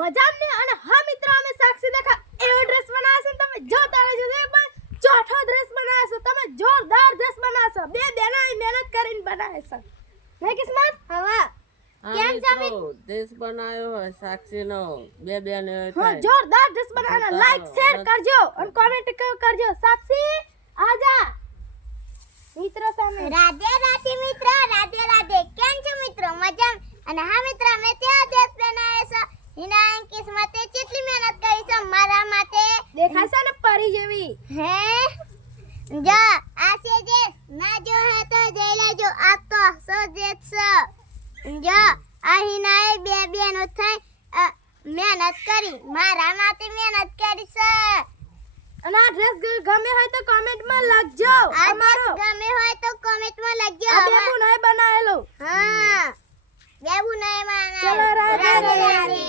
મજા ને અને હ મિત્રો અમે સાક્ષી દેખા એવો ડ્રેસ બનાવશે તમે જોતા રહેજો એ પણ ચોથો ડ્રેસ બનાવશે તમે જોરદાર ડ્રેસ બનાવશે બે બેના એ મહેનત કરીને બનાવશે મે કિસ્મત હવે કેમ જામે ડ્રેસ બનાવ્યો હોય સાક્ષી નો બે બે ને હો જોરદાર ડ્રેસ બનાવના લાઈક શેર કરજો અને કોમેન્ટ કરજો સાક્ષી આજા મિત્ર સામે રાધે રાધે મિત્ર રાધે રાધે કેમ છો મિત્ર મજા અને હા મિત્ર અમે ત્યાં છે जी हैं जो आसी जिस ना जो है तो दे ले जो आपको सो जित सो जो आही ना है बे बे न थई मेहनत करी मारा नाते मेहनत करी से तो तो ना ड्रेस गमे है तो कमेंट में लग जाओ हमारो गमे है तो कमेंट में लग जाओ अब ये बुनाई बनाए लो हां ये बुनाई बनाए चलो रे रे